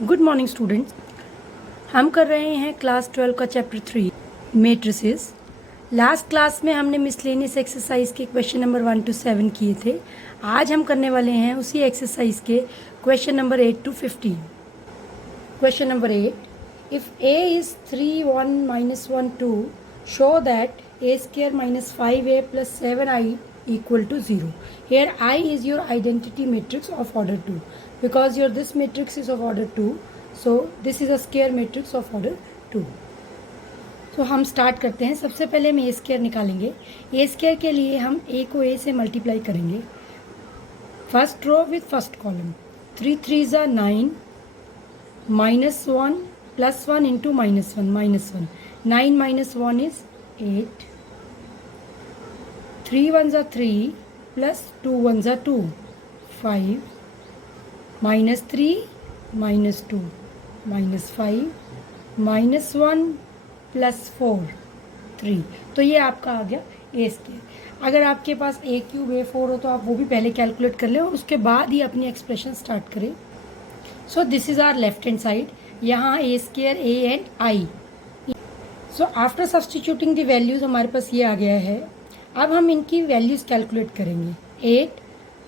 Good morning students. हम कर रहे हैं क्लास 12 का चैप्टर 3 मैट्रिसेस। लास्ट क्लास में हमने मिसलेनियस एक्सरसाइज के क्वेश्चन नंबर 1 to 7 किए थे। आज हम करने वाले हैं उसी एक्सरसाइज के question number 8 to 15। Question number 8, if a is 3 1 minus 1 2 show that a square minus 5a plus 7i equal to 0. Here I is your identity matrix of order 2 because your this matrix is of order 2, so this is a square matrix of order 2. तो हम start करते हैं। सबसे पहले हम A square निकालेंगे। ए square के लिए हम ए को ए से मल्टीप्लाई करेंगे। First row with first column, 3 3 ज़ा 9 -1 +1 इंटू -1 -1, 9 minus 1 is 8, 3 1 ज़ा 3 प्लस 2 1 ज़ा 2, 5, -3 -2 -5 -1 +4 3। तो ये आपका आ गया ए स्क्वायर। अगर आपके पास ए क्यूब A4 हो तो आप वो भी पहले कैलकुलेट कर लें और उसके बाद ही अपनी एक्सप्रेशन स्टार्ट करें। So this is our left hand side, यहाँ A square A and I. So after substituting the values हमारे पास ये आ गया है। अब हम इनकी वैल्यूज कैलकुलेट करेंगे। 8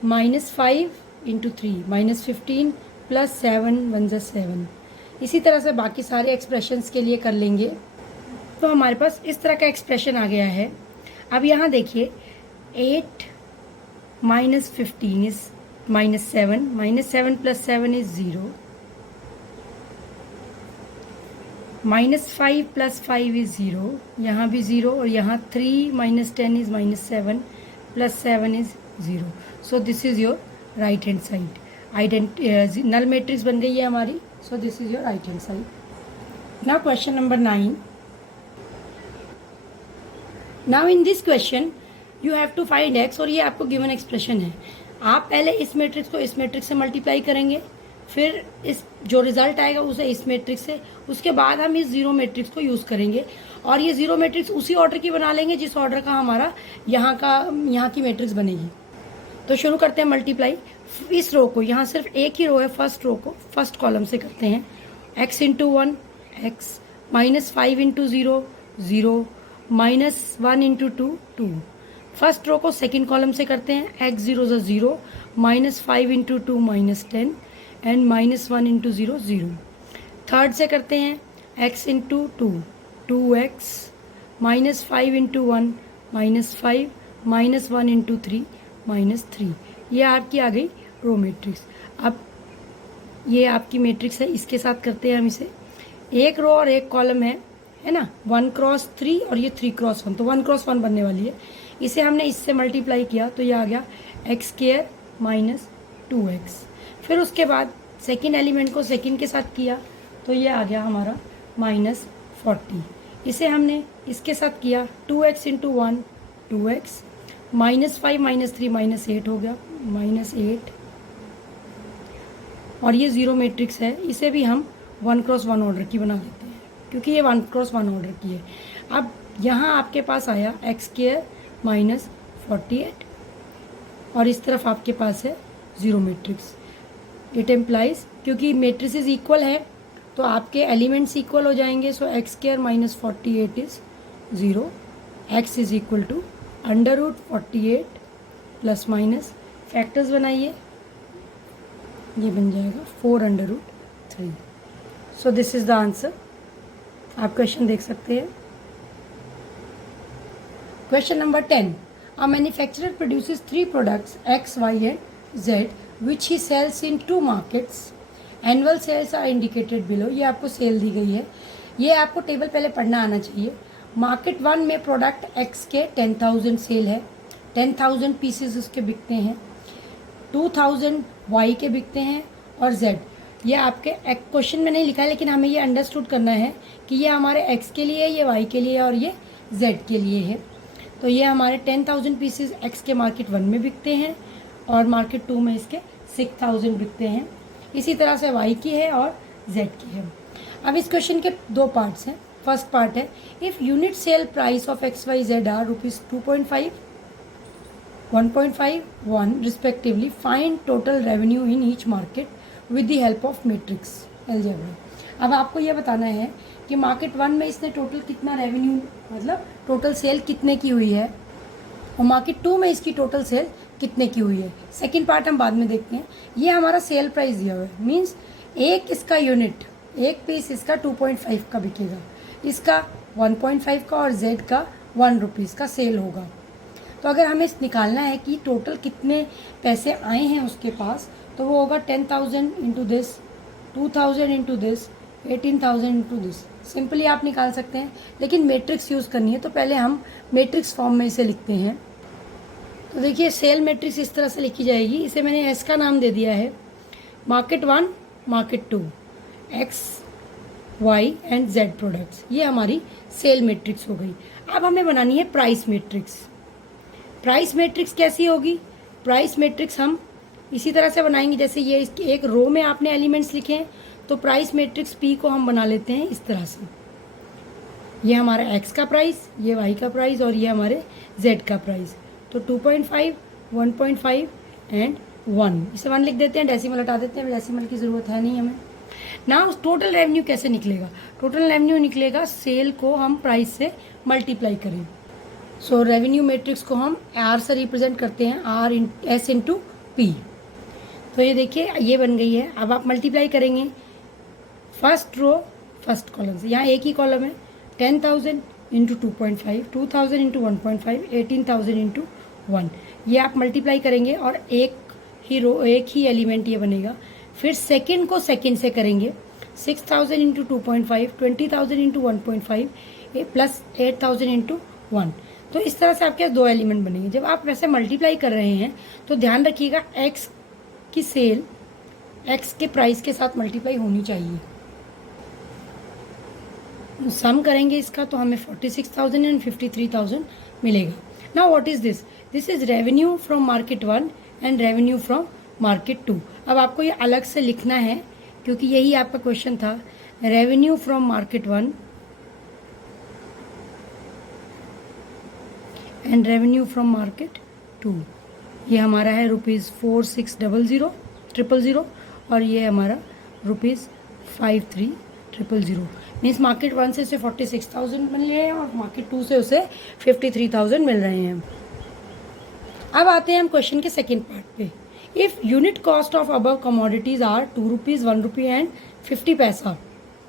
-5 इंटू 3 -15 प्लस 7 1 ज़ा 7। इसी तरह से बाकी सारे एक्सप्रेशंस के लिए कर लेंगे। तो हमारे पास इस तरह का एक्सप्रेशन आ गया है। अब यहाँ देखिए 8 -15 इज -7, -7 + 7 इज 0, -5 + 5 इज 0, यहाँ भी 0 और यहाँ 3 - 10 is -7 + 7 is 0। So this is your right hand side. Null matrix बन गई है हमारी। So this is your right hand side. Now question number 9। Now in this question you have to find x, और ये आपको गिवन एक्सप्रेशन है। आप पहले इस मैट्रिक्स को इस मैट्रिक्स से मल्टीप्लाई करेंगे, फिर इस जो रिजल्ट आएगा उसे इस मैट्रिक्स से, उसके बाद हम इस जीरो मैट्रिक्स को यूज़ करेंगे और ये जीरो मैट्रिक्स उसी ऑर्डर की बना लेंगे जिस ऑर्डर का हमारा यहाँ की मैट्रिक्स बनेगी। तो शुरू करते हैं मल्टीप्लाई। इस रो को, यहाँ सिर्फ एक ही रो है, फर्स्ट रो को फर्स्ट कॉलम से करते हैं। x into 1 x, -5 into 0 0, -1 into 2 2। First row को सेकेंड कॉलम से करते हैं। x 0 ज़ा 0, -5 इंटू 2 -10 एंड -1 इंटू 0 0। थर्ड से करते हैं x into 2 2x, -5 into 1 -5, -1 into 3 -3। ये आपकी आ गई रो मैट्रिक्स। अब ये आपकी मैट्रिक्स है, इसके साथ करते हैं हम इसे। एक रो और एक कॉलम है ना, 1 क्रॉस 3 और ये 3 क्रॉस 1, तो 1 क्रॉस 1 बनने वाली है। इसे हमने इससे मल्टीप्लाई किया तो ये आ गया x² -2x। फिर उसके बाद सेकेंड एलिमेंट को सेकेंड के साथ किया तो ये आ गया हमारा -40। इसे हमने इसके साथ किया 2x इंटू 1 2x, -5 -3 -8 हो गया -8। और ये जीरो मैट्रिक्स है, इसे भी हम 1 क्रॉस 1 ऑर्डर की बना लेते हैं क्योंकि ये 1 क्रॉस 1 ऑर्डर की है। अब यहाँ आपके पास आया x² -48 और इस तरफ आपके पास है जीरो मैट्रिक्स। इट एम्प्लाइज, क्योंकि मैट्रिसेस इक्वल है तो आपके एलिमेंट्स इक्वल हो जाएंगे। So x² -48 is 0, x is equal to √48 plus minus factors बनाइए, ये बन जाएगा 4√3। So this is the answer. आप क्वेश्चन देख सकते हैं। Question number 10, a manufacturer produces 3 products x, y and z which he sells in 2 markets. Annual sales are indicated below. ये आपको सेल दी गई है, ये आपको टेबल पहले पढ़ना आना चाहिए। मार्केट 1 में प्रोडक्ट x के 10,000 सेल है, 10,000 पीसेस उसके बिकते हैं, 2,000 y के बिकते हैं और z। ये आपके क्वेश्चन में नहीं लिखा है लेकिन हमें ये अंडरस्टूड करना है कि ये हमारे x के लिए, ये y के लिए और ये z के लिए है। तो ये हमारे 10,000 पीसेस x के मार्केट 1 में बिकते हैं और मार्केट 2 में इसके 6,000 बिकते हैं। इसी तरह से y की है और z की है। अब इस क्वेश्चन के 2 पार्ट्स हैं। फर्स्ट पार्ट है, if unit sale price of XYZ are ₹2.5 1.5, 1 respectively, find total revenue in each market with the help of matrix. Algebra. अब आपको ये बताना है कि मार्केट 1 में इसने टोटल कितना रेवेन्यू, मतलब टोटल सेल कितने की हुई है, और मार्केट 2 में इसकी टोटल सेल कितने की हुई है। सेकंड पार्ट हम बाद में देखते हैं। ये हमारा सेल प्राइस दिया हुआ है, मीन्स एक इसका यूनिट, एक पीस इसका 2.5 का बिकेगा, इसका 1.5 का और जेड का 1 रुपीज़ का सेल होगा। तो अगर हमें निकालना है कि टोटल कितने पैसे आए हैं उसके पास, तो वो होगा 10,000 into this, 2,000 into this, 18,000 into this. Simply आप निकाल सकते हैं, लेकिन मैट्रिक्स यूज़ करनी है तो पहले हम मैट्रिक्स फॉर्म में इसे लिखते हैं। तो देखिए सेल मैट्रिक्स इस तरह से लिखी जाएगी। इसे मैंने एस का नाम दे दिया है, market 1, market 2, x, y and z products. ये हमारी सेल मैट्रिक्स हो गई। अब हमें बनानी है प्राइस मैट्रिक्स। प्राइस मैट्रिक्स कैसी होगी? प्राइस मैट्रिक्स हम इसी तरह से बनाएंगे, जैसे ये इसकी एक रो में आपने एलिमेंट्स लिखे हैं, तो प्राइस मैट्रिक्स पी को हम बना लेते हैं इस तरह से। ये हमारा एक्स का प्राइस, ये वाई का प्राइस और ये हमारे जेड का प्राइस। तो 2.5, 1.5 एंड 1, इसे 1 लिख देते हैं, डेसिमल हटा देते हैं, डेसिमल की ज़रूरत है नहीं हमें ना। टोटल रेवेन्यू कैसे निकलेगा? टोटल रेवेन्यू निकलेगा सेल को हम प्राइस से मल्टीप्लाई करें। सो रेवेन्यू मैट्रिक्स को हम आर से रिप्रेजेंट करते हैं, आर एस इंटू पी। तो ये देखिए ये बन गई है। अब आप मल्टीप्लाई करेंगे फर्स्ट रो फर्स्ट कॉलम से। यहाँ एक ही कॉलम है, 10,000 इंटू 2.5, 2,000 इंटू 1.5, 18,000 इंटू 1। ये आप मल्टीप्लाई करेंगे और एक ही रो, एक ही एलिमेंट ये बनेगा। फिर सेकंड को सेकंड से करेंगे, 6,000 इंटू 2.5, 20,000 इंटू 1.5 प्लस 8,000 इंटू 1। तो इस तरह से आपके दो एलिमेंट बनेंगे। जब आप वैसे मल्टीप्लाई कर रहे हैं तो ध्यान रखिएगा एक्स की सेल एक्स के प्राइस के साथ मल्टीप्लाई होनी चाहिए। सम करेंगे इसका तो हमें 46,000 एंड 53,000 मिलेगा। Now what is this? This is revenue from market 1 and revenue from market 2। अब आपको ये अलग से लिखना है क्योंकि यही आपका क्वेश्चन था। Revenue from market 1 and revenue from market 2। ये हमारा है ₹4600,000 और ये हमारा ₹53,000। मीन्स मार्केट 1 से उसे 46,000 मिल रहे हैं और मार्केट 2 से उसे 53,000 मिल रहे हैं। अब आते हैं हम क्वेश्चन के सेकेंड पार्ट पे। If unit cost of above commodities are 2 rupees, 1 rupee and 50 paisa,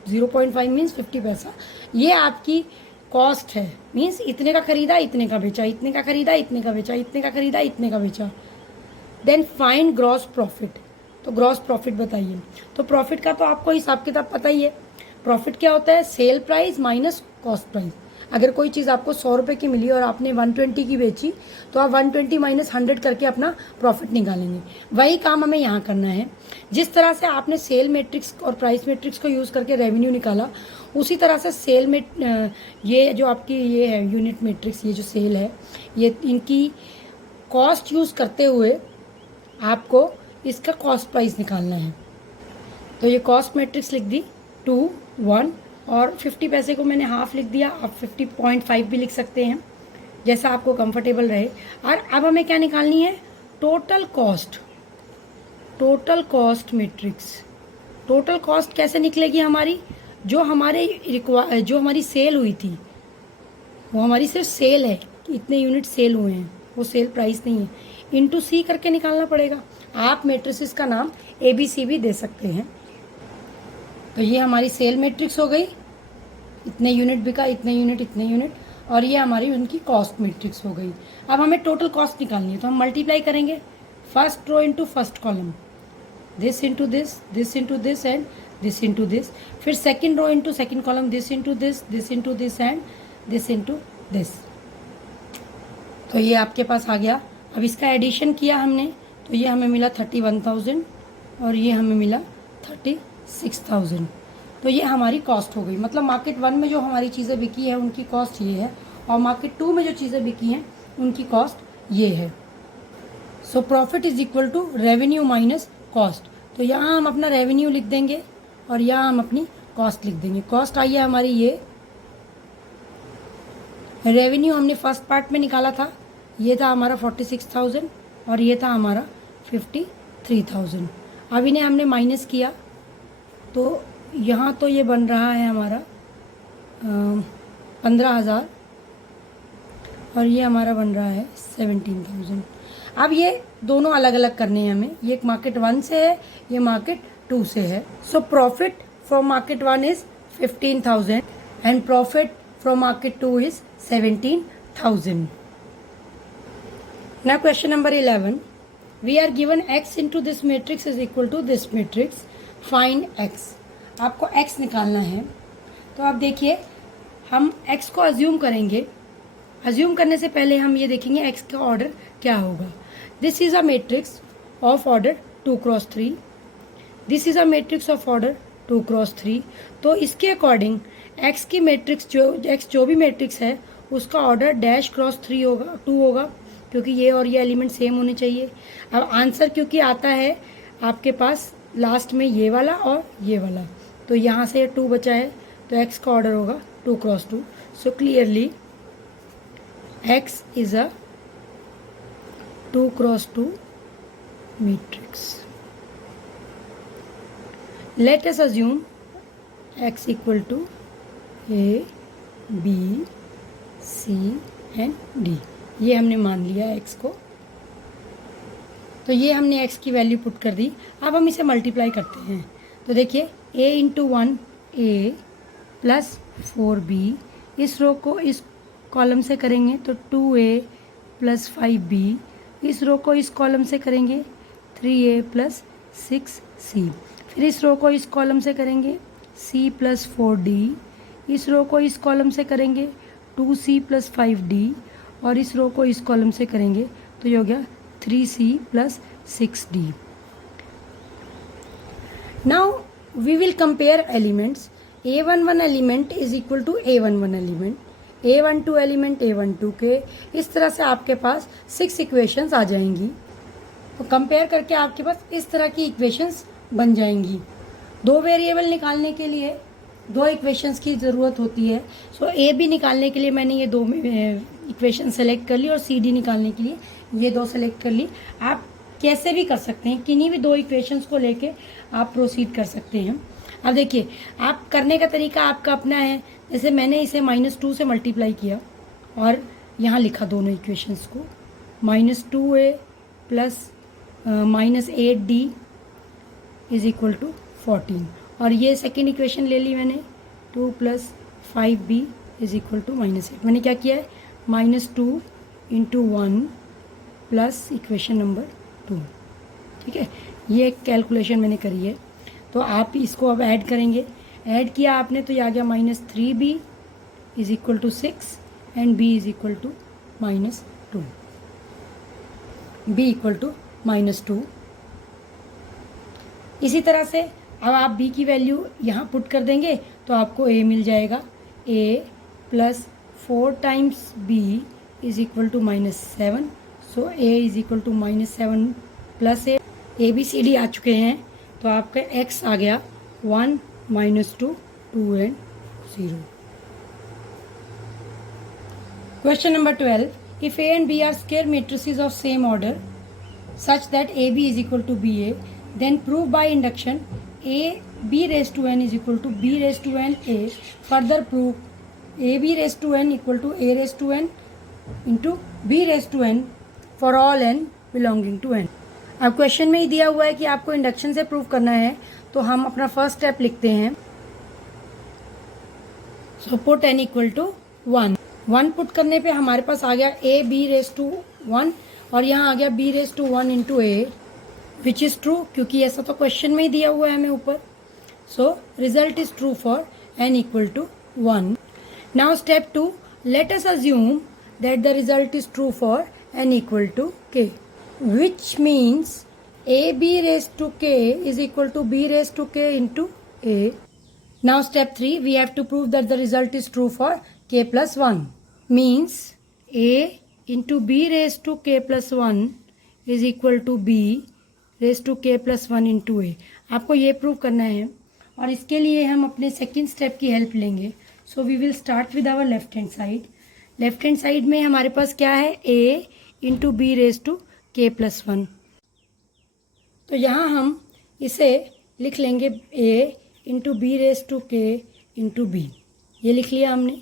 0.5 means 50 पैसा, ये आपकी कॉस्ट है। मीन्स इतने का खरीदा, इतने का बेचा, इतने का खरीदा, इतने का बेचा, इतने का खरीदा, इतने का बेचा। Then find gross profit. तो ग्रॉस प्रॉफिट बताइए। तो प्रॉफिट का तो आपको हिसाब किताब पता ही है। प्रॉफिट क्या होता है? Sale price minus cost price. अगर कोई चीज़ आपको 100 रुपये की मिली और आपने 120 की बेची तो आप 120 माइनस 100 करके अपना प्रॉफिट निकालेंगे। वही काम हमें यहाँ करना है। जिस तरह से आपने सेल मैट्रिक्स और प्राइस मैट्रिक्स को यूज़ करके रेवेन्यू निकाला, उसी तरह से सेल में ये जो आपकी ये है यूनिट मैट्रिक्स, ये जो सेल है, ये इनकी कॉस्ट यूज़ करते हुए आपको इसका कॉस्ट प्राइस निकालना है। तो ये कॉस्ट मैट्रिक्स लिख दी 2, 1 और 50 पैसे को मैंने हाफ लिख दिया। आप 50.5 भी लिख सकते हैं, जैसा आपको कंफर्टेबल रहे। और अब हमें क्या निकालनी है? Total cost. Total cost matrix. Total cost कैसे निकलेगी हमारी? जो हमारी सेल हुई थी, वो हमारी सिर्फ सेल है कि इतने यूनिट सेल हुए हैं, वो सेल प्राइस नहीं है। इंटू सी करके निकालना पड़ेगा। आप मैट्रिसेस का नाम ABC भी दे सकते हैं। तो ये हमारी सेल मैट्रिक्स हो गई, इतने यूनिट बिका, इतने यूनिट, इतने यूनिट, और ये हमारी उनकी कॉस्ट मैट्रिक्स हो गई। अब हमें टोटल कॉस्ट निकालनी है तो हम मल्टीप्लाई करेंगे first row into first column, this into this, this into this and this into this. फिर second row into second column, this into this, this into this and this into this. तो ये आपके पास आ गया। अब इसका addition किया हमने तो ये हमें मिला 31,000 और ये हमें मिला 36,000। तो ये हमारी कॉस्ट हो गई। मतलब मार्केट 1 में जो हमारी चीज़ें बिकी है उनकी कॉस्ट ये है, और मार्केट 2 में जो चीज़ें बिकी हैं उनकी कॉस्ट ये है। So profit is equal to revenue minus cost. तो यहाँ हम अपना रेवेन्यू लिख देंगे और यहाँ हम अपनी कॉस्ट लिख देंगे। कॉस्ट आई है हमारी ये, रेवेन्यू हमने फर्स्ट पार्ट में निकाला था, ये था हमारा 46,000 और ये था हमारा 53,000। अब इन्हें हमने माइनस किया तो यहाँ तो ये बन रहा है हमारा 15,000 और ये हमारा बन रहा है 17,000। अब ये दोनों अलग अलग करने हैं हमें, ये मार्केट 1 से है, ये मार्केट 2 से है। So profit from market 1 is 15,000 and profit from market 2 is 17,000। Now question number 11. We are given x into this matrix is equal to this matrix. Find x. आपको x निकालना है। तो आप देखिए, हम x को अज्यूम करेंगे। अज्यूम करने से पहले हम ये देखेंगे x का ऑर्डर क्या होगा। This is a matrix of order 2x3। This is a matrix of order 2x3। तो इसके अकॉर्डिंग x की मैट्रिक्स जो भी मैट्रिक्स है उसका ऑर्डर डैश क्रॉस 3 होगा, 2 होगा, क्योंकि ये और ये एलिमेंट सेम होने चाहिए। अब आंसर क्योंकि आता है आपके पास लास्ट में ये वाला और ये वाला, तो यहाँ से 2 बचा है, तो x का ऑर्डर होगा 2x2। So clearly x is a 2x2 matrix. Let us assume x equal to A, B, C and D। ये हमने मान लिया x को, तो ये हमने x की वैल्यू पुट कर दी। अब हम इसे मल्टीप्लाई करते हैं। तो देखिए a into 1 a plus 4b, इस रो को इस कॉलम से करेंगे तो 2a प्लस 5b, इस रो को इस कॉलम से करेंगे 3a प्लस 6c, फिर इस रो को इस कॉलम से करेंगे c प्लस 4d, इस रो को इस कॉलम से करेंगे 2c प्लस 5d, और इस रो को इस कॉलम से करेंगे तो ये हो गया 3c plus 6d। Now we will compare elements. a11 element is equal to a11 element, a12 element a12 के, इस तरह से आपके पास 6 इक्वेशंस आ जाएंगी। तो कंपेयर करके आपके पास इस तरह की इक्वेशंस बन जाएंगी। 2 वेरिएबल निकालने के लिए 2 इक्वेशंस की ज़रूरत होती है। सो ए बी निकालने के लिए मैंने ये 2 इक्वेशन सेलेक्ट कर ली और सी डी निकालने के लिए ये 2 सेलेक्ट कर ली। आप कैसे भी कर सकते हैं, किन्हीं भी 2 इक्वेशंस को लेके आप प्रोसीड कर सकते हैं। अब देखिए, आप करने का तरीका आपका अपना है। जैसे मैंने इसे -2 से मल्टीप्लाई किया और यहाँ लिखा दोनों इक्वेशंस को, -2a plus -8d is equal to 14, और ये सेकेंड इक्वेशन ले ली मैंने 2 plus 5b is equal to -8। मैंने क्या किया है, -2 इंटू 1 प्लस इक्वेशन नंबर 2। ठीक है, ये एक कैलकुलेशन मैंने करी है। तो आप इसको अब ऐड करेंगे। ऐड किया आपने तो ये आ गया -3b is equal to 6 and b is equal to -2, b equal to -2। इसी तरह से अब आप b की वैल्यू यहाँ पुट कर देंगे तो आपको a मिल जाएगा। a plus 4 times b is equal to -7, so a is equal to -7 plus a b c d आ चुके हैं। तो आपका x आ गया 1 -2 2 and 0। Question number 12, if a and b are square matrices of same order such that ab is equal to ba, then prove by induction a b raised to n is equal to b raised to n a. Further prove ab raised to n equal to a raised to n into b raised to n for all n belonging to n. अब question में ही दिया हुआ है कि आपको induction से prove करना है, तो हम अपना फर्स्ट स्टेप लिखते हैं। So put n equal to 1 put करने पे हमारे पास आ गया a b रेस टू 1 और यहाँ आ गया b raise to 1 into a, which is true, क्योंकि ऐसा तो क्वेश्चन में ही दिया हुआ है हमें ऊपर। So result is true for n equal to 1। Now step 2, let us assume that the result is true for n equal to k, which means ab raised to k is equal to b raised to k into a. Now step 3, we have to prove that the result is true for k plus 1. Means a into b raised to k plus 1 is equal to b raised to k plus 1 into a. आपको ये prove करना है और इसके लिए हम अपने second step की हेल्प लेंगे। So we will start with our left hand side. Left hand side में हमारे पास क्या है, a into B raise to k plus 1। तो यहाँ हम इसे लिख लेंगे a into B raise to K into B, ये लिख लिया हमने।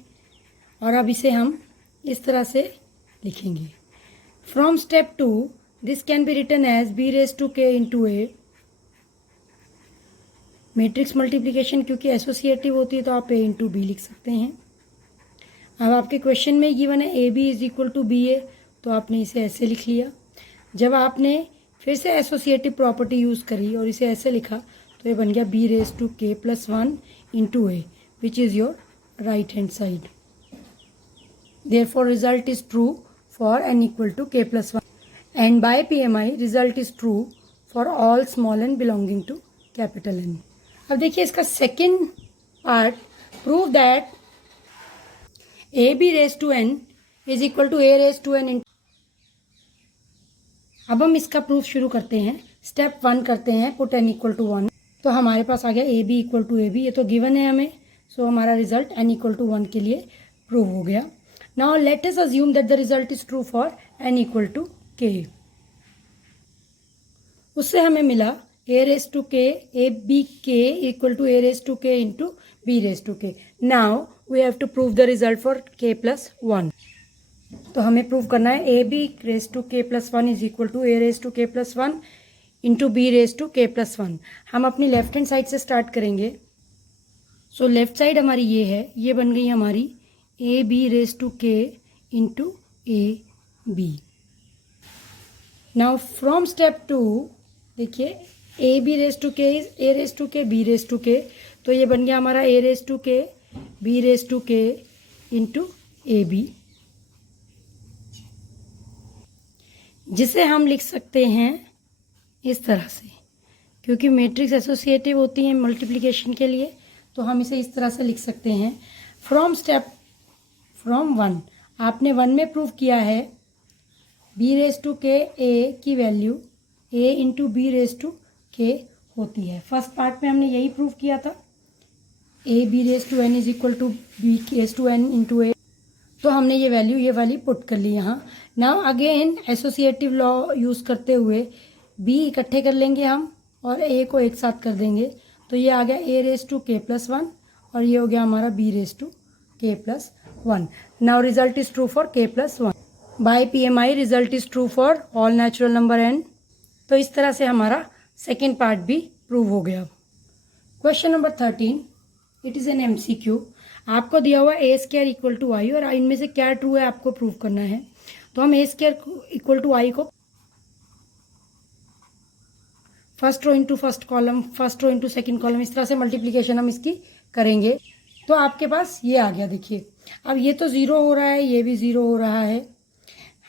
और अब इसे हम इस तरह से लिखेंगे। From step 2 this can be written as B raise to K into A. Matrix multiplication क्योंकि एसोसिएटिव होती है तो आप ए इंटू बी लिख सकते हैं। अब आपके क्वेश्चन में गिवन है A B is equal to B A, तो आपने इसे ऐसे लिख लिया। जब आपने फिर से एसोसिएटिव प्रॉपर्टी यूज़ करी और इसे ऐसे लिखा तो ये बन गया B raise to K plus 1 into A which is your right hand side. Therefore result is true for n equal to K plus 1 and by PMI result is true for all small n belonging to capital N। अब देखिए इसका second part, prove that A B raise to n is equal to A raise to n। अब हम इसका proof शुरू करते हैं। Step 1 करते हैं, पुट n इक्वल टू 1। तो हमारे पास आ गया A B equal to A B, ये तो गिवन है हमें। सो हमारा रिजल्ट n इक्वल टू 1 के लिए प्रूव हो गया। Now let us assume that the result is true for n equal to K. उससे हमें मिला a raise to K A B K equal to a raise to K into b raise to K. Now we have to prove the result for k plus 1। तो हमें prove करना है A B raise to K plus 1 is equal to A raise to K plus 1 into B raise to K plus 1। हम अपनी left hand side से start करेंगे। So left side हमारी ये है, ये बन गई हमारी A B raise to K into A B. Now from step 2 देखिए A B raise to K is A raise to K B raise to K, तो ये बन गया हमारा A raise to K B raise to K into A B, जिसे हम लिख सकते हैं इस तरह से। क्योंकि मैट्रिक्स एसोसिएटिव होती हैं मल्टीप्लिकेशन के लिए, तो हम इसे इस तरह से लिख सकते हैं। फ्रॉम 1 आपने 1 में प्रूव किया है B raise to K A की value A into B raise to K होती है। फर्स्ट पार्ट में हमने यही प्रूव किया था, A B raise to N is equal to B raise to N into A. तो हमने ये वैल्यू ये वाली पुट कर ली यहाँ। Now again associative law use करते हुए बी इकट्ठे कर लेंगे हम और ए को एक साथ कर देंगे, तो ये आ गया A raise to K plus 1 और ये हो गया हमारा B raise to K plus 1। Now result is true for K plus 1। By PMI result is true for all natural number n। तो इस तरह से हमारा सेकेंड पार्ट भी प्रूव हो गया। Question number 13, it is an MCQ। आपको दिया हुआ ए स्क्वायर इक्वल टू आई और इनमें से क्या ट्रू है आपको प्रूव करना है। तो हम A square equal to I को first row into first column, first row into second column, इस तरह से मल्टीप्लिकेशन हम इसकी करेंगे। तो आपके पास ये आ गया। देखिए अब ये तो 0 हो रहा है, ये भी 0 हो रहा है,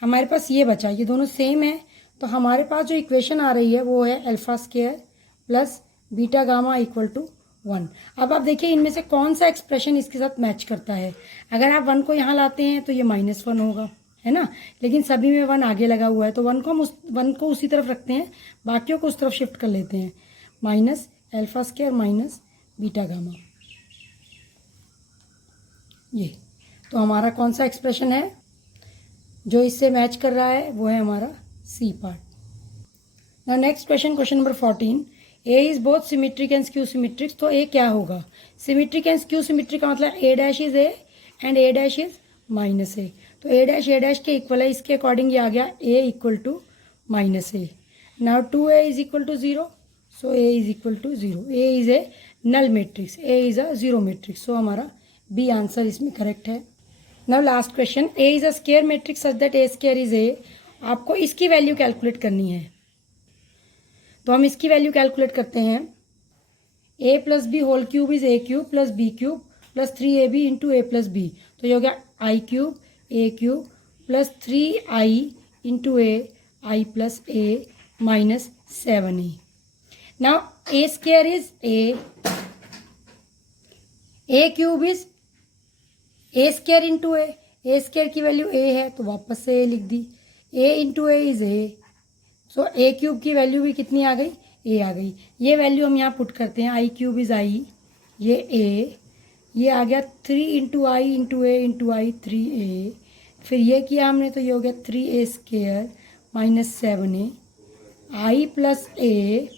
हमारे पास ये बचा, ये दोनों सेम है। तो हमारे पास जो इक्वेशन आ रही है वो है alpha square plus beta gamma equal to 1। अब आप देखिए इनमें से कौन सा एक्सप्रेशन इसके साथ मैच करता है। अगर आप 1 को यहाँ लाते हैं तो ये -1 होगा, है ना, लेकिन सभी में 1 आगे लगा हुआ है, तो 1 को हम 1 को उसी तरफ रखते हैं, बाकियों को उस तरफ शिफ्ट कर लेते हैं। Minus alpha square minus beta gamma, ये तो हमारा कौन सा एक्सप्रेशन है जो इससे मैच कर रहा है, वो है हमारा C part. Now next question, question number 14, A is both symmetric and skew symmetric. तो ए क्या होगा, सिमेट्रिक एंड स्क्यू सिमेट्रिक का मतलब A dash is A and A dash is minus A. तो ए डैश के equal है, इसके according ये आ गया A equal to minus A. Now 2a is equal to 0, so A is equal to 0। A is a null matrix, A is a zero matrix, so हमारा B answer इसमें correct है। Now last question, A is a square matrix such that A square is A. आपको इसकी value calculate करनी है, तो हम इसकी वैल्यू कैलकुलेट करते हैं। A plus B whole cube is A cube plus B cube plus 3ab into A plus B. तो ये हो गया I cube A cube plus 3i into A I plus A minus 7a। Now A square is A cube is A square into A square की value A है तो वापस से A लिख दी, A into A is A, so A cube की value भी कितनी आ गई, ए आ गई। ये वैल्यू हम यहाँ पुट करते हैं, आई क्यूब इज आई, ये ए, ये आ गया 3 इंटू आई इंटू ए इंटू आई 3a, फिर ये किया हमने तो ये हो गया 3a स्क्वायर माइनस 7a, आई प्लस ए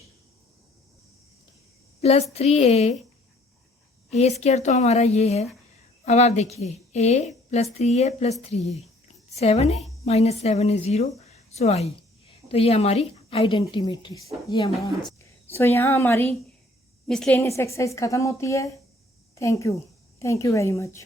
प्लस 3a ए स्क्वायर तो हमारा ये है। अब आप देखिए ए प्लस 3a प्लस 3a 7 है, माइनस 7 है 0, सो आई। तो ये हमारी आइडेंटिटी मैट्रिक्स, ये हमारा आंसर। सो यहाँ हमारी मिसलेनियस एक्सरसाइज ख़त्म होती है। Thank you very much.